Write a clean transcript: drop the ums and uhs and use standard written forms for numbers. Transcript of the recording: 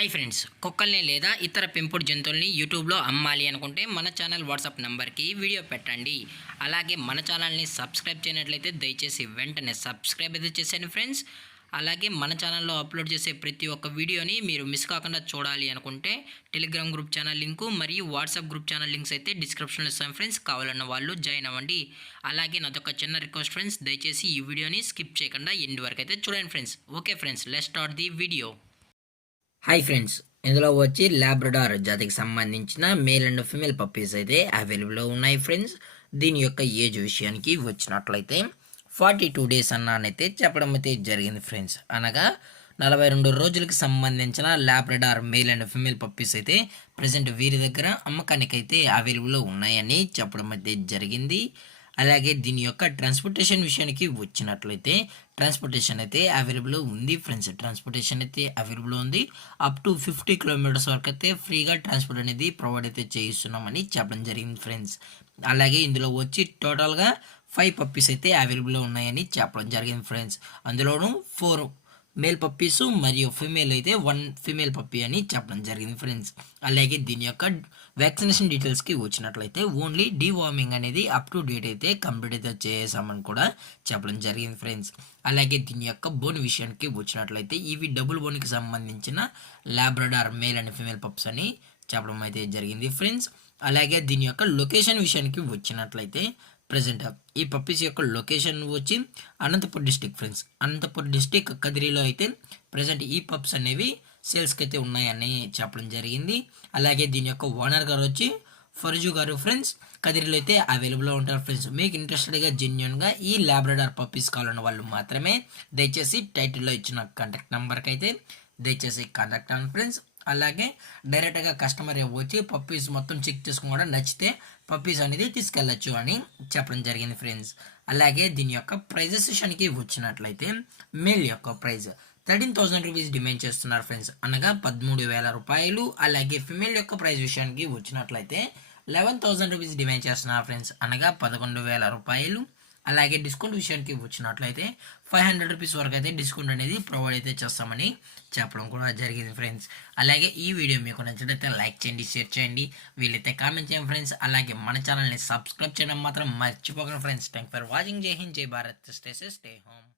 Hi friends, కుక్కల్ని లేదా ఇతర పెంపుడు జంతువుల్ని యూట్యూబ్లో అమ్మాలి అనుకుంటే మన ఛానల్ వాట్సాప్ నెంబర్కి వీడియో పెట్టండి. అలాగే మన ఛానల్ని సబ్స్క్రైబ్ చేయనట్లయితే దయచేసి వెంటనే సబ్స్క్రైబ్ అయితే చేసేయండి ఫ్రెండ్స్. అలాగే మన ఛానల్లో అప్లోడ్ చేసే ప్రతి ఒక్క వీడియోని మీరు మిస్ కాకుండా చూడాలి అనుకుంటే టెలిగ్రామ్ గ్రూప్ ఛానల్ లింకు మరియు వాట్సాప్ గ్రూప్ ఛానల్ లింక్స్ అయితే డిస్క్రిప్షన్లో ఇస్తాను ఫ్రెండ్స్. కావాలన్న వాళ్ళు జాయిన్ అవ్వండి. అలాగే నాదొక చిన్న రిక్వెస్ట్ ఫ్రెండ్స్, దయచేసి ఈ వీడియోని స్కిప్ చేయకుండా ఎండ్ వరకు అయితే చూడండి friends. Okay friends, let's start the video. Hi friends, ఇందులో వచ్చి లాబ్రడార్ జాతికి సంబంధించిన మేల్ అండ్ ఫీమేల్ పప్పీస్ అయితే అవైలబుల్లో ఉన్నాయి ఫ్రెండ్స్. దీని యొక్క ఏజ్ విషయానికి వచ్చినట్లయితే 42 డేస్ అన్నానైతే చెప్పడం అయితే జరిగింది ఫ్రెండ్స్. అనగా 42 రోజులకి సంబంధించిన Labrador male and female puppies అయితే ప్రజెంట్ వీరి దగ్గర అమ్మకానికి అయితే అవైలబుల్లో ఉన్నాయని చెప్పడం అయితే జరిగింది. అలాగే దీని యొక్క ట్రాన్స్పోర్టేషన్ విషయానికి వచ్చినట్లయితే ట్రాన్స్పోర్టేషన్ అయితే అవైలబుల్ ఉంది ఫ్రెండ్స్. ట్రాన్స్పోర్టేషన్ అయితే అవైలబుల్ ఉంది. అప్ టు 50 కిలోమీటర్స్ వరకు అయితే ఫ్రీగా ట్రాన్స్పోర్ట్ అనేది ప్రొవైడ్ అయితే చేయిస్తున్నామని చెప్పడం జరిగింది ఫ్రెండ్స్. అలాగే ఇందులో వచ్చి టోటల్గా 5 పప్పీస్ అయితే అవైలబుల్లో ఉన్నాయని చెప్పడం జరిగింది ఫ్రెండ్స్. అందులోనూ 4 మేల్ పప్పీస్ మరియు ఫీమేల్ అయితే 1 ఫీమేల్ పప్పీ అని చెప్పడం జరిగింది ఫ్రెండ్స్. అలాగే దీని యొక్క వ్యాక్సినేషన్ డీటెయిల్స్కి వచ్చినట్లయితే ఓన్లీ డీవార్మింగ్ అనేది అప్ టు డేట్ అయితే కంప్లీట్ అయితే చేసామని కూడా చెప్పడం జరిగింది ఫ్రెండ్స్. అలాగే దీని యొక్క బోన్ విషయానికి వచ్చినట్లయితే ఇవి డబుల్ బోన్కి సంబంధించిన Labrador male and female pups అని చెప్పడం అయితే జరిగింది ఫ్రెండ్స్. అలాగే దీని యొక్క లొకేషన్ విషయానికి వచ్చినట్లయితే ప్రజెంట్ ఈ పప్పీస్ యొక్క లొకేషన్ వచ్చి Anantapur district friends. Anantapur district కదిరిలో అయితే ప్రజెంట్ ఈ పప్స్ అనేవి సేల్స్కి అయితే ఉన్నాయని చెప్పడం జరిగింది. అలాగే దీని యొక్క ఓనర్ గారు వచ్చి ఫర్జు గారు ఫ్రెండ్స్. కదిరిలో అయితే అవైలబుల్లో ఉంటారు ఫ్రెండ్స్. మీకు ఇంట్రెస్టెడ్గా జెన్యున్గా ఈ లాబ్రడార్ పప్పీస్ కావాలన్న వాళ్ళు మాత్రమే దయచేసి టైటిల్లో ఇచ్చిన కాంటాక్ట్ నెంబర్కి అయితే దయచేసి కాంటాక్ట్ అవ్వండి ఫ్రెండ్స్. అలాగే డైరెక్ట్గా కస్టమర్ వచ్చి పప్పీస్ మొత్తం చెక్ చేసుకుని కూడా నచ్చితే పప్పీస్ అనేది తీసుకెళ్ళచ్చు అని చెప్పడం జరిగింది ఫ్రెండ్స్. అలాగే దీని యొక్క ప్రైజెస్ విషయానికి వచ్చినట్లయితే మేల్ యొక్క ప్రైజ్ 13,000 రూపీస్ డిమాండ్ చేస్తున్నారు ఫ్రెండ్స్, అనగా 13,000 రూపాయలు. అలాగే ఫిమేల్ యొక్క ప్రైజ్ విషయానికి వచ్చినట్లయితే 11,000 రూపీస్ డిమాండ్ చేస్తున్నారు ఫ్రెండ్స్, అనగా 11,000 రూపాయలు. అలాగే డిస్కౌంట్ విషయానికి వచ్చినట్లయితే 500 రూపీస్ వరకు అయితే డిస్కౌంట్ అనేది ప్రొవైడ్ అయితే చేస్తామని చెప్పడం కూడా జరిగింది ఫ్రెండ్స్. అలాగే ఈ వీడియో మీకు నచ్చినట్లయితే లైక్ చేయండి, షేర్ చేయండి, వీలైతే కామెంట్ చేయండి ఫ్రెండ్స్. అలాగే మన ఛానల్ని సబ్స్క్రైబ్ చేయడం మాత్రం మర్చిపోకండి ఫ్రెండ్స్. Thank for watching. జై హింద్, జై Bharat, stay safe, stay home.